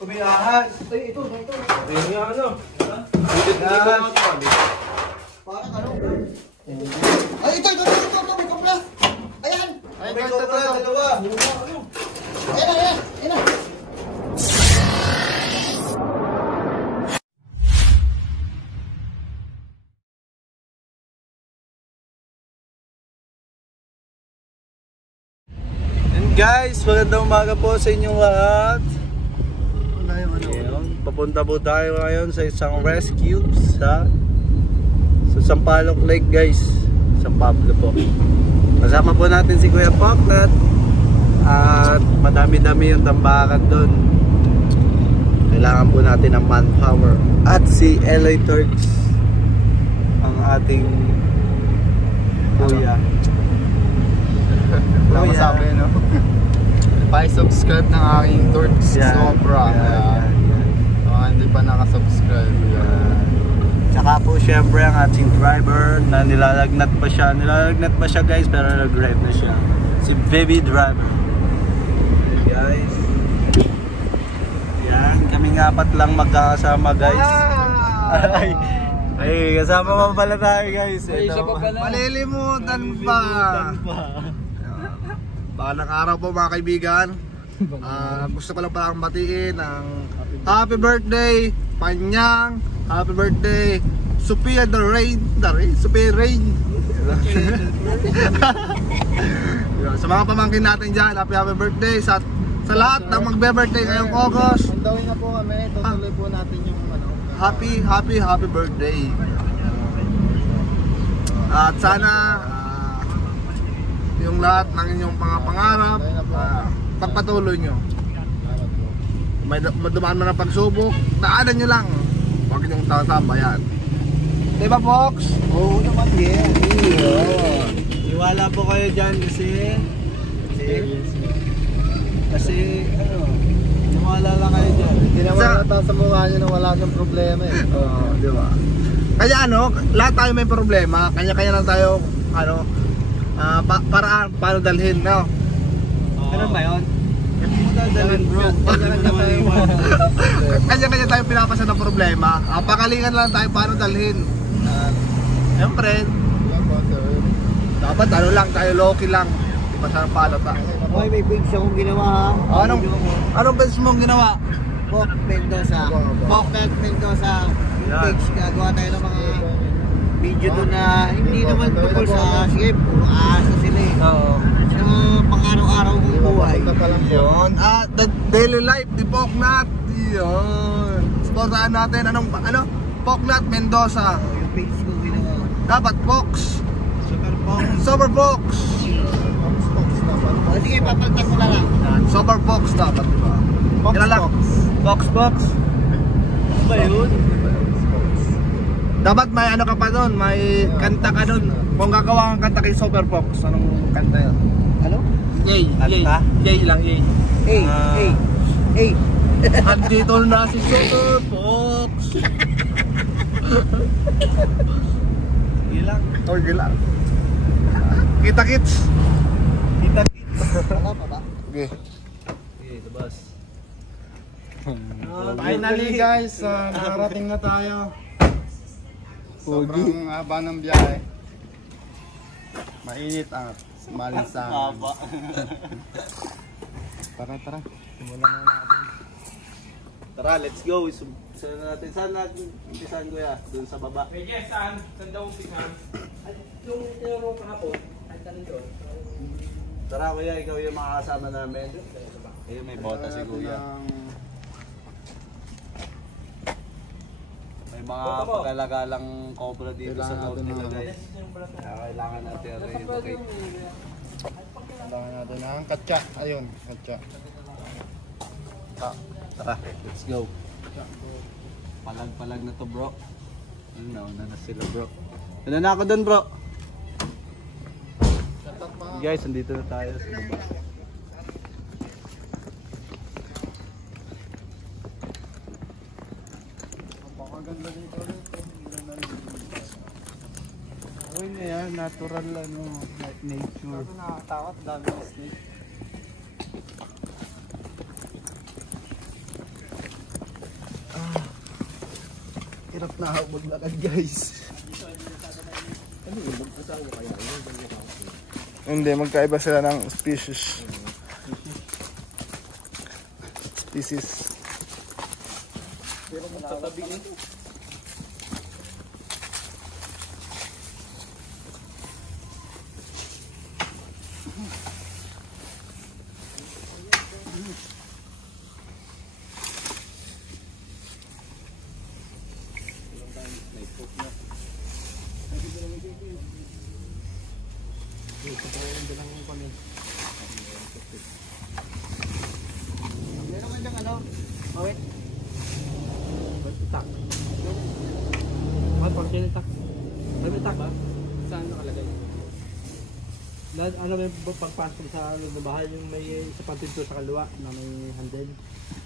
Tumiyahas. Ay, ito. Ayun nga ano. Parang ano? Ay, ito. May kapla. Ayan. May kopra, dalawa. Ayan. Guys, magandang umaga po sa inyong lahat. Ngayon, papunta po tayo ngayon sa isang rescue sa Sampaloc Lake, guys. San Pablo po. Kasama po natin si Kuya Poknat. At madami-dami yung tambakan doon. Kailangan po natin ng manpower. At si LA Turks, ang ating kuya. Wala masabi, no? Pa-subscribe ng aking Turks Sobra. Hindi pa nakasubscribe. Tsaka po syempre ang ating driver na nilalagnat pa siya guys, pero nag-drive na siya. Si Baby Driver. Guys. Yan, kaming apat lang magkakasama guys. Ay, kasama pa pala tayo guys. Malilimutan pa. Balang araw po mga kaibigan. Gusto ko lang palang batiin ang happy birthday Panyang, happy birthday Sophia Sophia Rain. Sa mga pamangkin natin dyan, happy birthday sa lahat ng magbe-birthday ngayong August. Pandawin na po kami. Tutuloy po natin yung Happy birthday. At sana yung lahat ng inyong pangarap pagpatuloy nyo. May dumaan man ang pagsubok, daanan nyo lang. Huwag nyong tatambayan. Diba, Fox? Oo naman, yeah. Iwala po kayo dyan kasi ano, iwala lang kayo dyan. Hindi naman nata sa mukha nyo na wala kang problema eh. Oo, diba? Kaya ano, lahat tayo may problema. Kanya-kanya lang tayo, ano, paano dalhin, no? Ano ba yun? Dalhin bro. Kanya-kanya tayo pinapasa ng problema. Pakalingan lang tayo paano dalhin. Siyempre, dapat ano lang tayo, low-key lang. Di pa sa palata. Hoy, may page akong ginawa ha. Anong page mong ginawa? Pok Mendoza. Page, gagawa tayo ng mga video doon na hindi naman tungkol sa sige, puro asa sila eh. Oo. Sa pang-araw-araw kong buhay. Yun. The daily life ni Poknat. Yun. Supportahan natin. Poknat Mendoza. Yung page ko ginawa. Dapat Fox. Super Fox. O sige, papalitan ko na lang. Super Fox dapat, diba? Fox. Ano ba yun? Dapat may ano ka pa doon, may kanta ka doon. Kung gagawa kang kanta kay Super Fox, anong kanta yun? Ano? Yay. Hey. Andito na si Super Fox. Gilang. Gilang. Kita-kits. Ano pa ba? Okay. Okay, labas. Finally guys, nakarating na tayo. Sobrang haba ng biyahe. Mainit at malinsangan. Tara. Simulan na natin. Tara, let's go. Saan natin umpisahan kuya? Doon sa baba. Yes, saan daw umpisahan? Yung tinuro ka na po. Tara kuya, ikaw yung makakasama namin. Ayun, may bota si kuya. May mga paglalagalang cobra dito sa loob nila guys. Kailangan natin relocate. Kailangan natin ang katsa. Ayun, katsa. Tara, let's go. Palag-palag na to bro. Nauna na sila bro. Ano na ako dun bro? Guys, andito na tayo sa baba. Napakaganda dito rin. Okay na yan, natural nature. Ito nakakatakot, dami ng snake. hirap na ako maglakad guys. Hindi, magkaiba sila ng species. Pero magkatabi nito. Meron ka dyan ano? Mawit? Tak. Pag tinitak. May tak ba? Saan nakalagay? Ano may pagpasok sa loob ng bahay, yung may isa pang pinto sa kaliwa na may handle.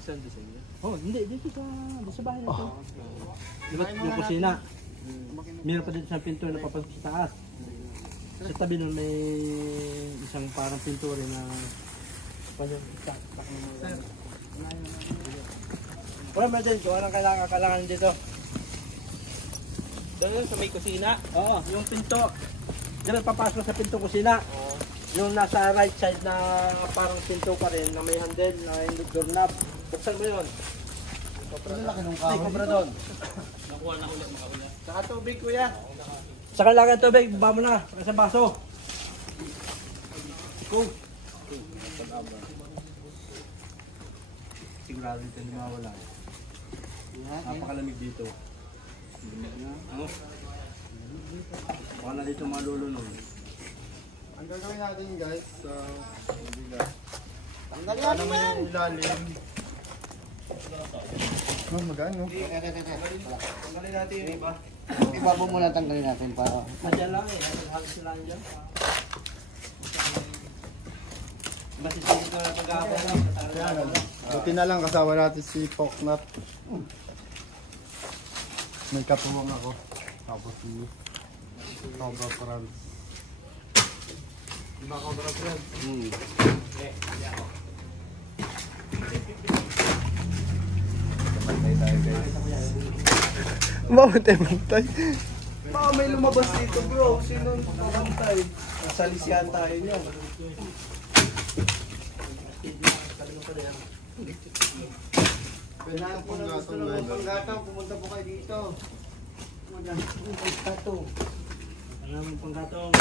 Saan doon sa inyo? Oh, hindi. Dito sa bahay na ito. Diba yung kusina? Meron pa dito sa pinto na papasok sa taas. Sa tabi nun may isang parang pinto rin na wala mo din kung anong kailangan dito. Doon sa may kusina? Oo, yung pinto. Diyan papasok sa pinto kusina. Yung nasa right side na parang pinto pa rin na may handle na hindi doorknob. Buksan mo yun. Ay, kubra doon. Nakuha na ulit, makawala. Saka tubig kuya. Sa kailangan tubig, baba mo na. Sa baso. Go. Sigurado dito hindi mawala. Napakalamig dito. Baka na dito malulunod. Ang gagawin natin guys, Tanggalin natin yan! ilalim. Magano? Tanggalin natin yung iba. Ibaba mo lang tanggalin natin para... Nandiyan lang eh. Halos sila dyan. Masisingit na pag-aabang lang. Buti na lang kasama natin si Poknat. May katuwang ako. Tapos si Cobra Franz. Diba Cobra Franz? Mamantay-mantay. Baka may lumabas dito bro. Sino mamantay? Salisihan tayo nyo. Kailangan po na gusto ng panggatang, pumunta po kayo dito. Panggatang. Alam mo panggatong.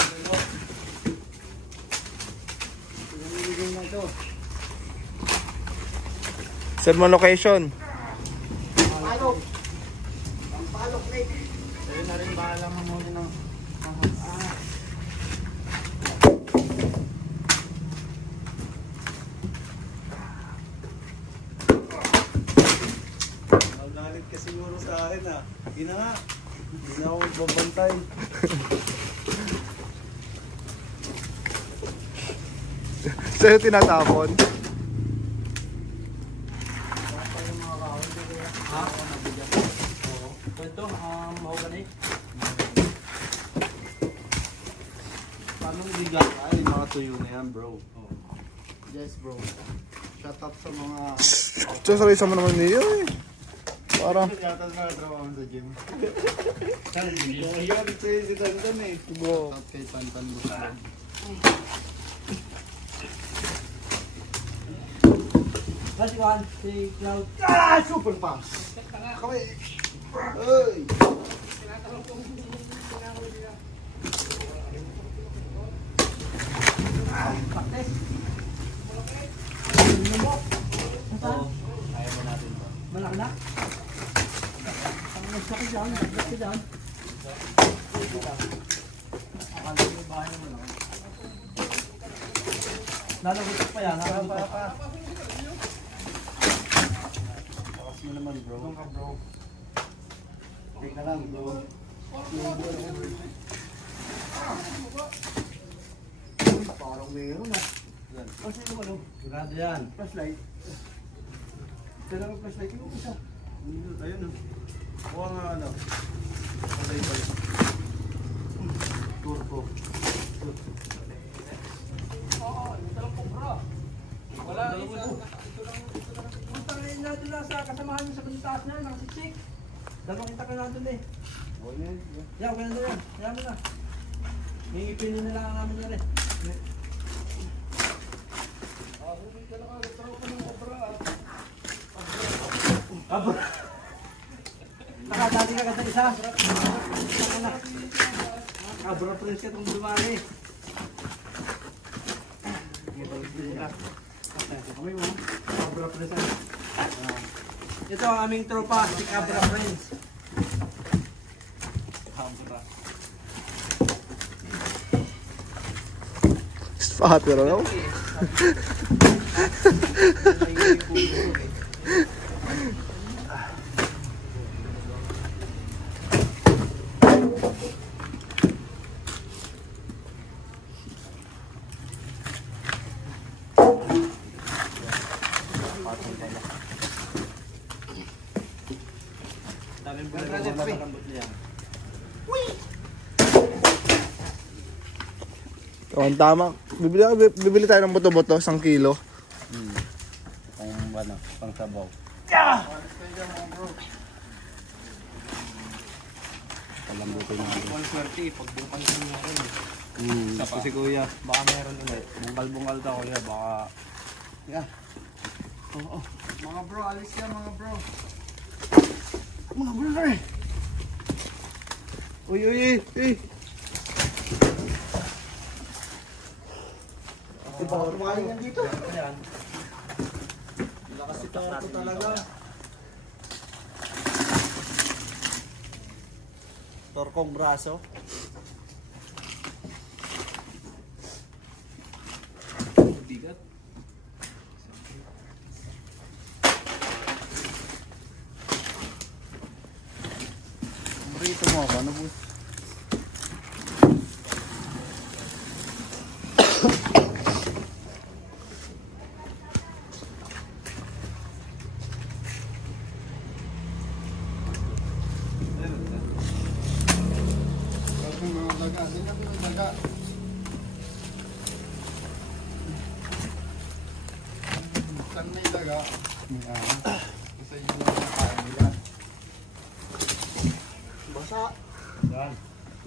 Pinamimigay na ito. Send mo location. Palok. Ang palok lake. Sa'yo na rin bahala mo muna ng... Magalit ka siguro sa akin ah. Hindi na nga. Hindi na ako magbabantay. Sa'yo tinatapon. Ito, mahogany. Paano biga? Ay, mga tuyo na yan bro. Yes bro. Shut up sa mga... Sasarisa mo naman niyo eh. Para. Yata na trabaho sa gym. Yun, si Tantan eh. Bro. Shout kay Tantan Buslo. Last one, si Cloud. Ah! Super fast! Kami! Uy! Paktes. Kaya mo natin ba? Malaki na? Ang nagsakit dyan, nagsakit dyan. Akala ko yung bahay mo lang. Lalagot pa yan, lalagot pa. Takas mo naman bro. Doon ka bro. Okay na lang bro. Parang meron ah. Kasi yung ano, sigurado yan. Flashlight. Kailangan ng flashlight yung isa. Ayun oh. Kuha nga ano. Palay-palay. Turbo. Wala, isa. Punta rin natin na sa kasamahan niyo sa pintaas na, nakasiksik. Dalawang kita ka na doon eh. Yan, okay na doon yan. Yan mo na. Hingipinin na lang namin yan eh. Abra. Nakadali ka kasi isa. Abra prince ka itong dumali. Abra prince. Ito ang aming tropa, si Abra Prince. Abra. Pero no? Ang tama. Bibili tayo ng buto-buto, 1 kilo. Pang ano, pang sabaw. Palambutin natin. 130, pagbukan ko niya rin. Kasi kuya, baka meron ulit. Bungkal-bungkal ka kuya, baka... Yeah. Oo. Mga bro, alis yan mga bro. Mga bro eh! Uy, uy, uy, uy! Baka tumahin yan dito. Lakas ito talaga. Torkong braso. Bigat. Burrito mo ako, ano bus? Basa. Yan.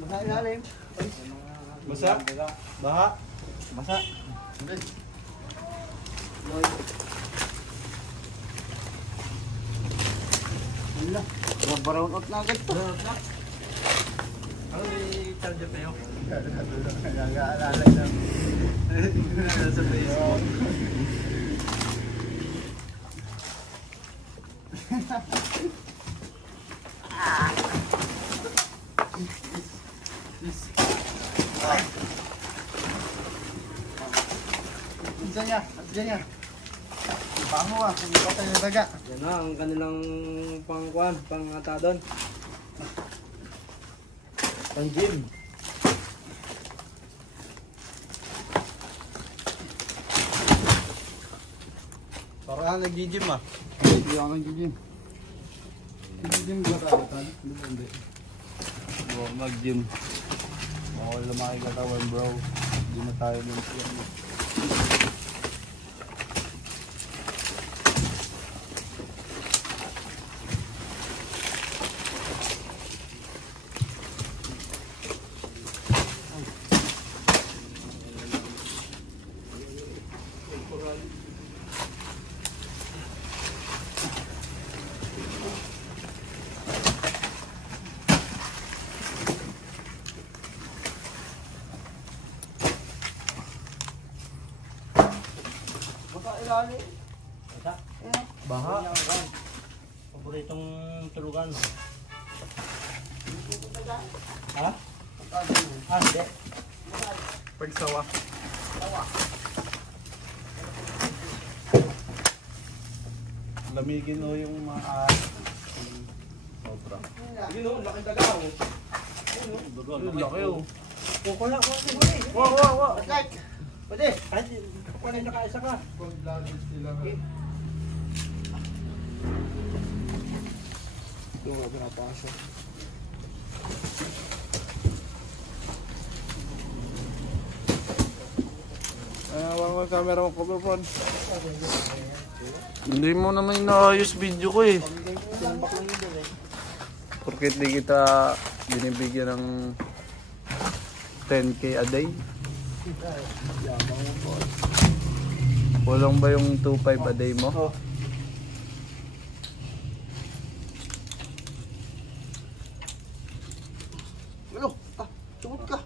Basa ilalim. Basa? Baha? Basa. Wala. Brown out na agad to. Ano may charger tayo? Nag-aalala na. Sa Facebook. Diyan niya. Diyan niya. Pango ah. Hindi pa tayo daga. Yan na ang kanilang pangkuan, pangatadon. Pang-gym. Parang nag-gym ah. Hindi ako nag-gym. Nag-gym ba tayo? Hindi. Bro, mag-gym. Baka lumaki katawan bro. Hindi na tayo ng siya. Baha. Paboritong tulugan. Ha? Hindi. Pagsawa. Lamigin mo yung mga sobra. Yun o, laki dagaw. Laki oh. Kuko na, kuko na. Wow. Pwede. Kahit kuko na nakaisa ka. Ito nga pinapasok. Wala mo camera mo, cover phone. Hindi mo naman inaayos video ko eh. Porkit di kita binibigyan ng 10k a day. Kulang ba yung 2.5 a day mo? Oh. Ano? Sumot ka.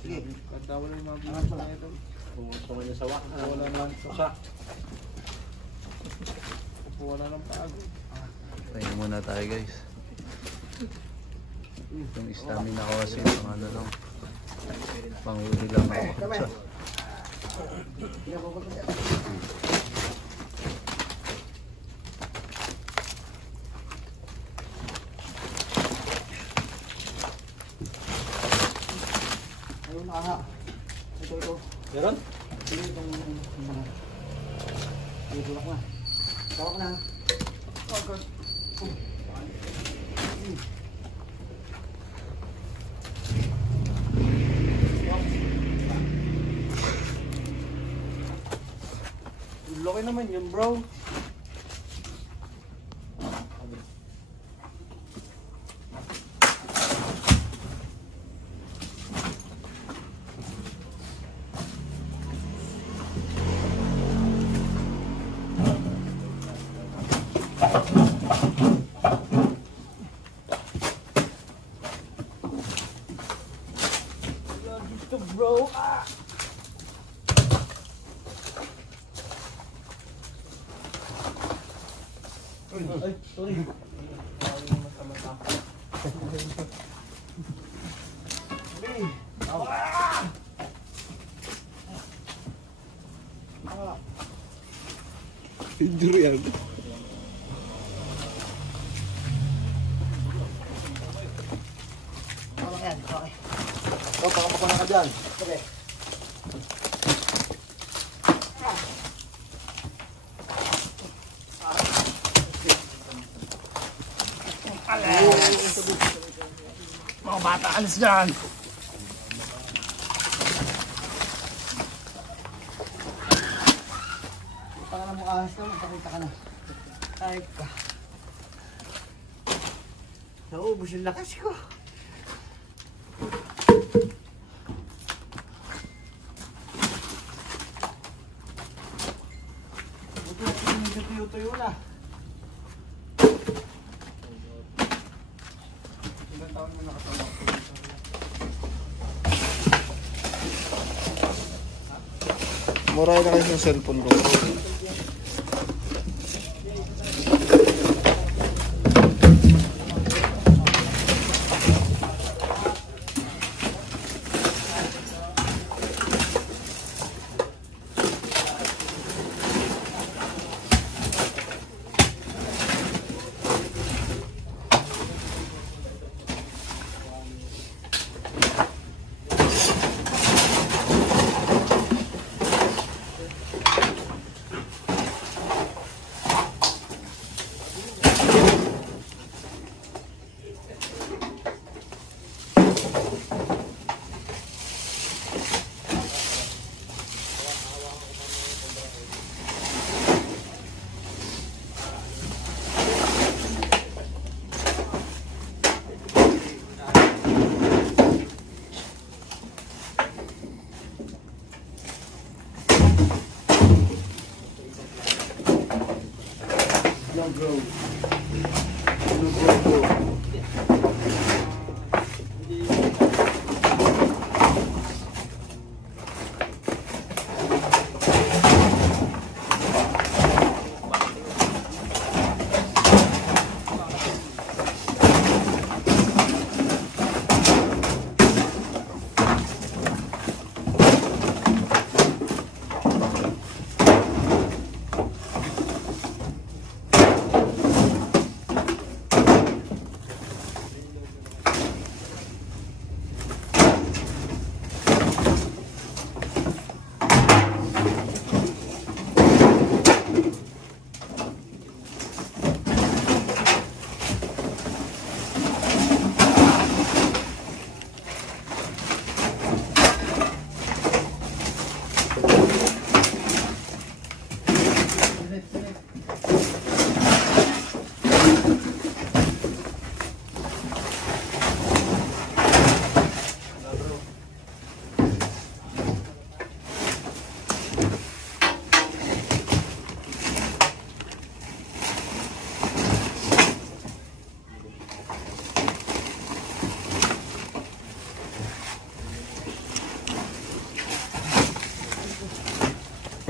Sige. Katawa na yung mga bilis na ito. Tungo niya sawa. Wala lang sa. Wala lang pagod. Tayo muna tayo guys. Yung stamina ko kasi pang ano lang. Panghuli lang ako. Ayun na ha. Ito. Meron? Sige itong mga. Tulak na. Tawak na. Agad. Laki naman yun, bro. Dito, bro. Ah! Ay, sorry. Injury yan. Yan. Okay. Pakapako na ka dyan. Okay. Mga bata, alis dyan. Para na mukha ka, magpakita ka na. Ay ka. Naubos yung lakas ko. Buti natin medyo tuyo-tuyo na. Ilang taon mo nakatawa? Muray na kayo ng cellphone ko.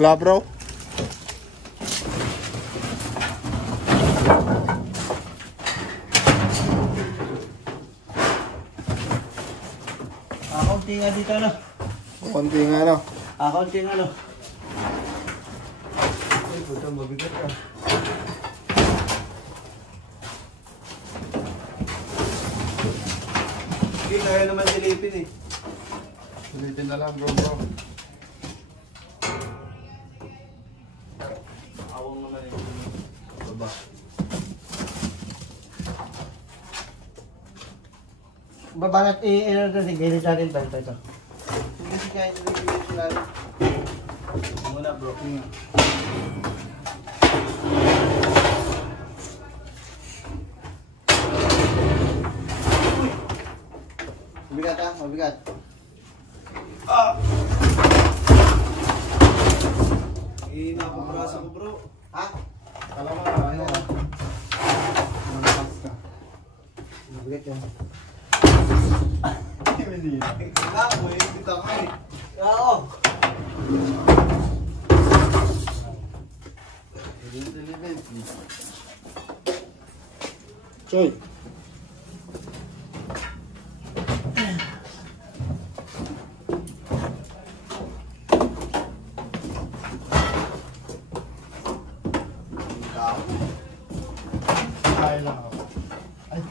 Wala bro. Kaunti nga dito ano. Konti nga ano. Kaunti nga ano. Ay, puta mabigat ah. Hindi, kaya naman silipin eh. Ulitin na lang bro. Awang naman yung baba. Babanat ano ito, gilid natin ba ito? Hindi si kaya ito gilid sila. Muna bro. Mabigat ah, mabigat. Napapurasa ko bro. Ha? Alam mo ano. Malakas ka. Mabigat yan. Ako eh, dito ka eh. Oo. Choy. Kaya lang ako. Ay.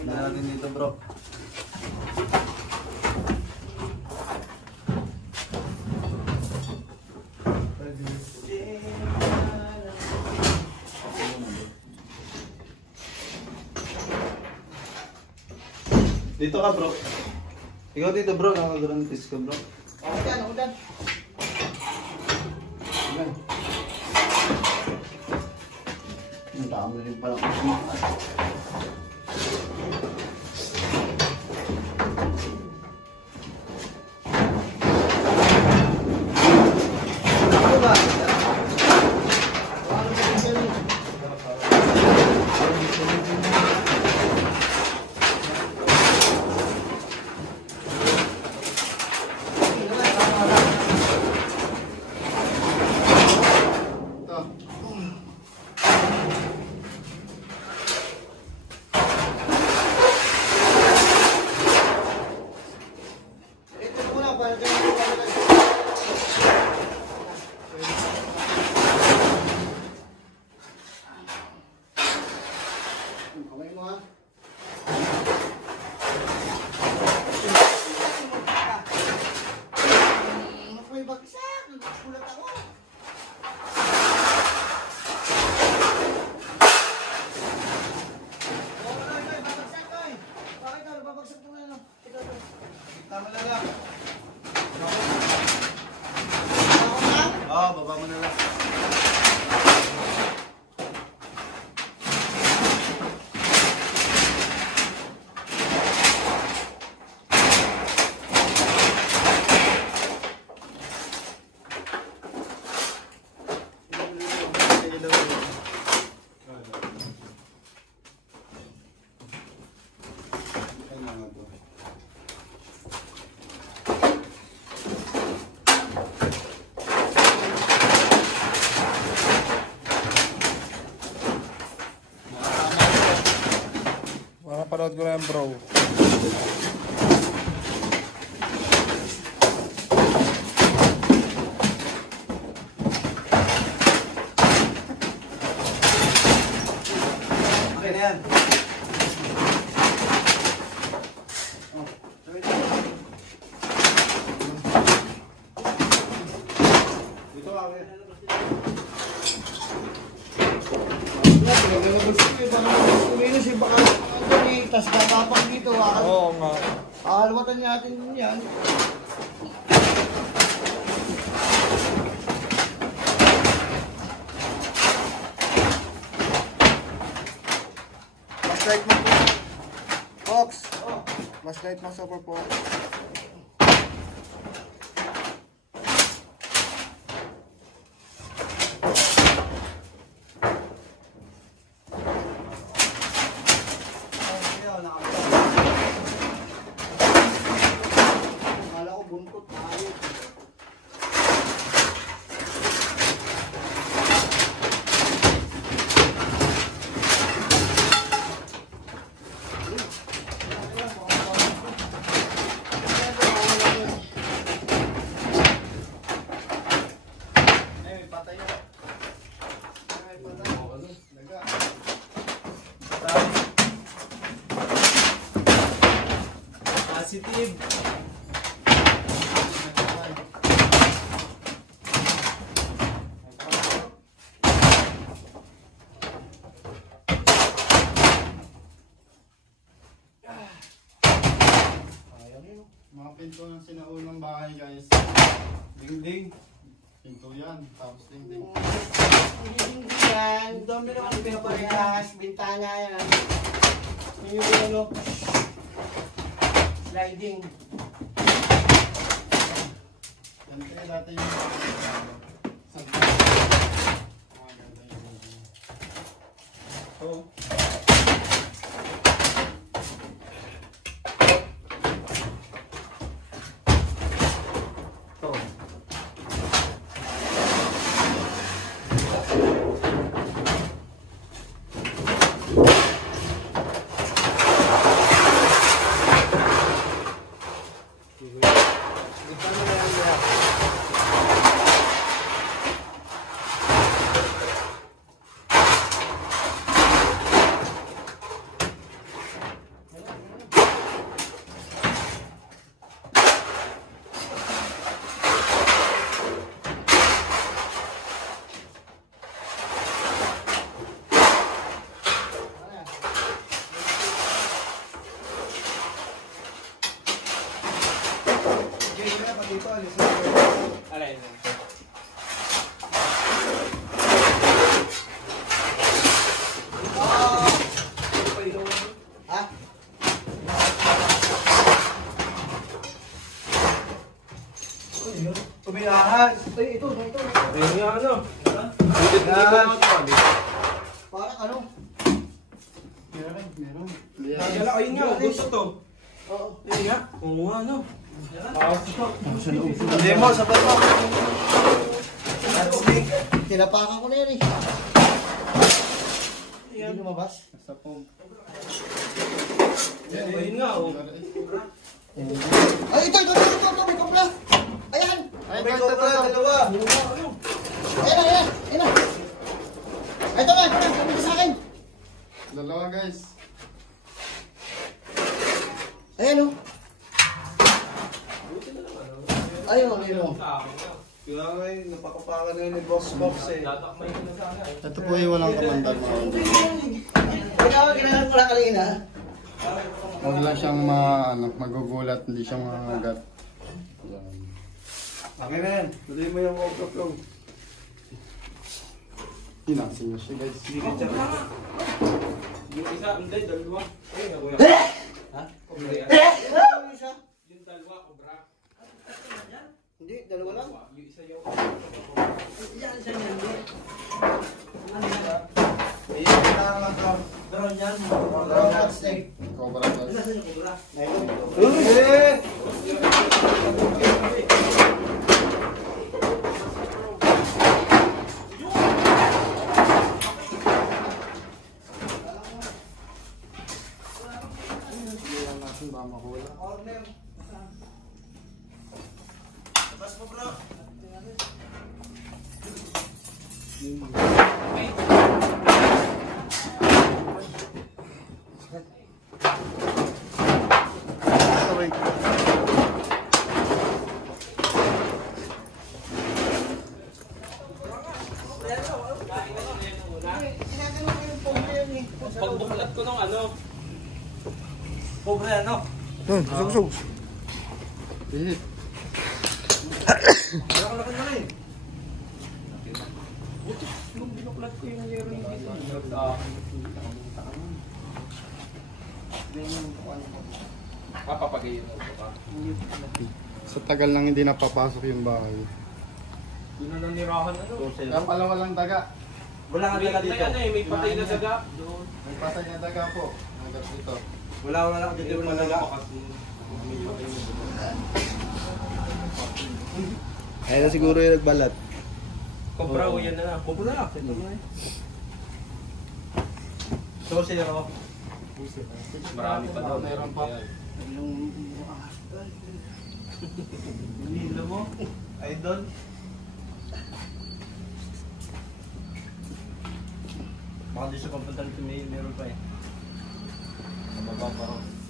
Tignan natin dito bro. Dito ka bro. Ikaw dito bro, nakagarantis ka bro. Ako dyan, ako dyan. Ang dami rin pala. Ano ba? Ito muna, para dyan. Kamay mo ha. May bagsak. Kulat ako. Babagsak ko eh. Bakit ako? Babagsak ko na lang. Ito. Tama na lang. Ako na? Oo, baba mo na lang. Makapanood ko na yan bro. Okay na yan. Dito ka. Kumilos eh, baka ano eh, tas gagapang dito. Oo nga. Akalwatan natin yan. Mas light mo po. Fox. Mas light mo sa po. Mga pinto ng sinaunang bahay guys. Ding-ding. Pinto yan, tapos dingding. Hindi yan. Dami naman pinaparehas. Bintana yan. Yung ano. Sliding. Yan kaya dati yung Oh. Oh. Alay. Ha? Tumiyahas. Ay, ito. Ayun nga ano. Parang ano? meron. Nagala, ayun nga. Gusto to. Oo. Ayun nga. Oo nga ano. Hindi mo, sa bato. That's stick. Tinapakan ko na yan eh. Hindi lumabas. Sa pong. Ayun nga. Oh. Ay, ito. May kupla. Ayan. Ay, May ito. dalawa. Ayan. Ito nga. Ito sa akin. Dalawa guys. Ayan o. Ayun. Kaya nga yun, napakapakan na yun ni Box Box eh. Tatakmay ko na sana eh. Ito po yung walang kamandag mga Kailangan ko lang kanina. Huwag lang siyang magugulat, hindi siya makagat. Yan. Okay na yan. Tuloy mo yung overflow. Hinasin niyo siya guys. Yung isa, hindi, dalawa. Ayun nga, kuya. Ha? Kobra yan. Ano siya? Yung dalawa, kobra. Hindi, dalawa lang. Yung isa yung... Yan siya yan. Ayun, kailangan to. Meron yan. Meron Steak. Cobra guys. Nasaan yung kubra? Eh! Hindi lang natin ba mahula. Labas mo bro. Wait. Pagbuklat ko ng ano. Kubra ano? Susog. Bihit. Laki-laki na rin. Nung binuklat ko yung meron yung dito. Papapagayin ko pa. Sa tagal nang hindi napapasok yung bahay. Yun na nanirahan ano. Kaya pala walang daga. Wala nga May, daga may dito. ano eh, may patay na daga. Doon. May patay na daga po. Hanggang dito. Wala dito. Wala daga. Ayun na siguro yung nagbalat. Kobra o yan na lang. Kumpula na. Ito na eh. So, zero. Marami pa daw. Meron pa. Nilo mo. Idol. Baka di siya papunta dito meron pa eh. Sa baba pa rin.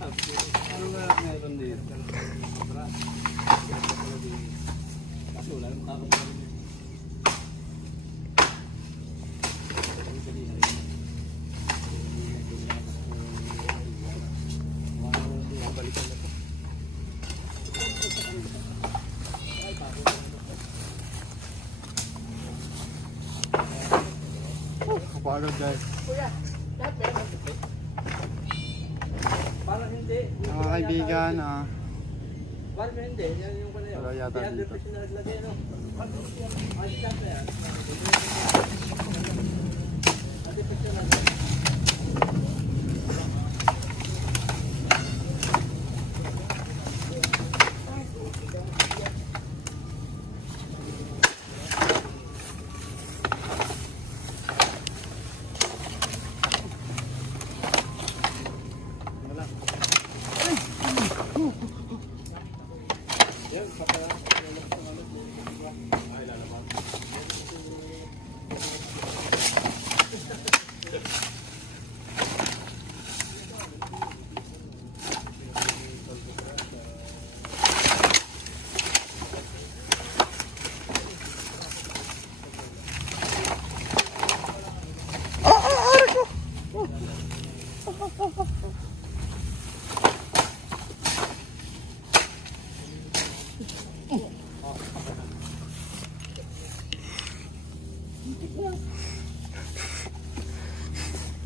Ano nga meron dito? Kasi wala nang tao. Kapagod guys. Parang hindi. Mga kaibigan, Parang hindi. Yan yung pala yun. wala yata dito. 300% na naglagay, no? Ay, stop na yan. Ate, picture na yan.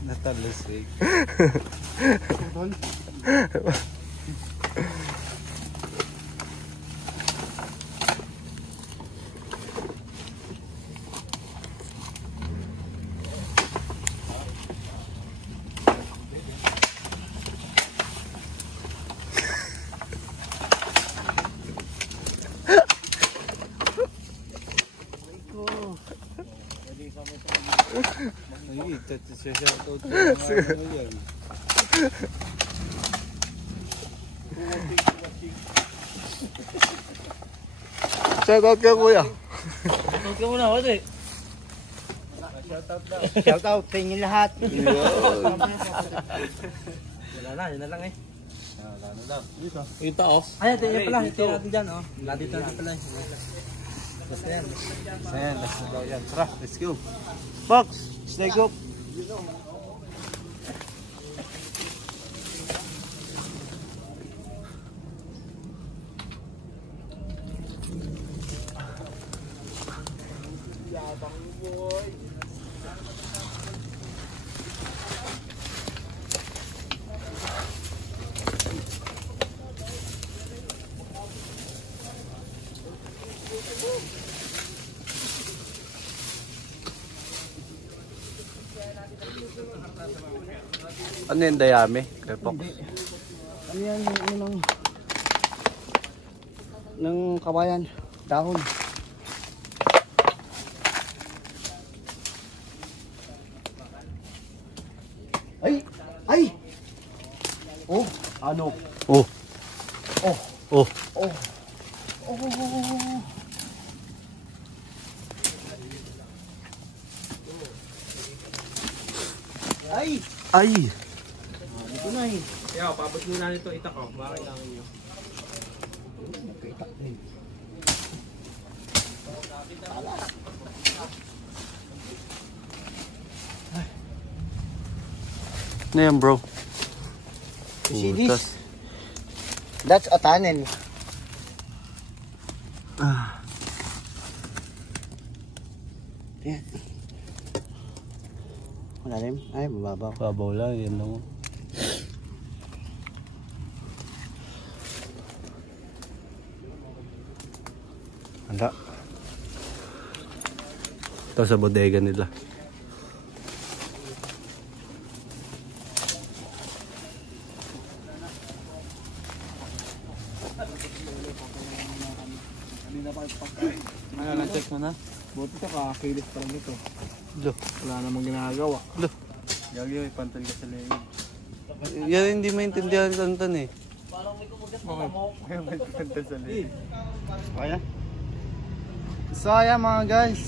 Natalisig. Ay, shoutout ko ano yan. Shoutout ka kuya. Huwag ka muna, wala eh. Shout out sa inyo lahat. Wala na, yun na lang eh. Ano daw? Ito oh. Ay, ito yun pala. Ito natin dyan oh. Dito natin pala. Basta yan. Ayan, last na daw yan. Tara, let's go. Fox, stay go. Ano yung dayami? Kay Fox? Ano yan, yun ng kawayan, dahon. Ay! Ay! Oh, ano? Oh. Oh, Oh. oh, oh. Ay! Ay! Ito na eh. Kaya, pabot muna nito itak oh. Bakit lang nyo? Ano yan bro? See Putas. this? That's a tannen. Yan. Malalim? Ay, mababaw. Babaw lang, yan lang. Handa. Ito sa bodega nila. Ano lang, check mo na? Buti ka, kakakilis pa lang ito. Lo. Wala namang ginagawa. Lo. Gagi, may pantal ka sa leeg. Yan hindi maintindihan ni Tantan eh. Okay, may pantal sa leeg. Kaya? So ayan mga guys,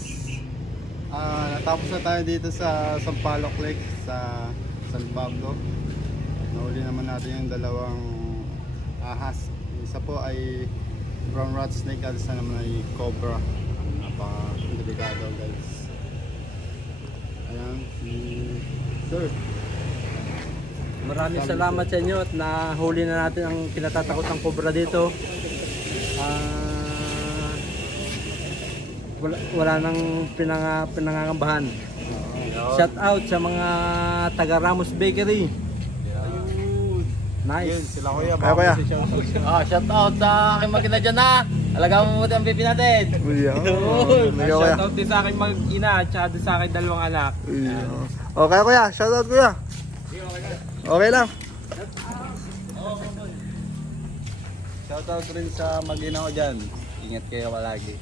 natapos na tayo dito sa Sampaloc Lake sa San Pablo. Nahuli naman natin yung dalawang ahas. Isa po ay brown rat snake at isa naman ay cobra. Napaka-delikado guys. Ayan, sir. Maraming salamat sa inyo at nahuli na natin ang kinatatakot ng cobra dito. Wala nang pinangangambahan. Shout out sa mga taga Ramos Bakery. Nice. Sila kuya, kuya. Shout out sa aking mag-ina dyan na. Alagaan mo ang baby natin. Shout out din sa aking mag-ina at saka din sa aking dalawang anak. Okay kuya, shout out kuya. Okay lang. Shout out rin sa mag-ina ko dyan. Ingat kayo palagi.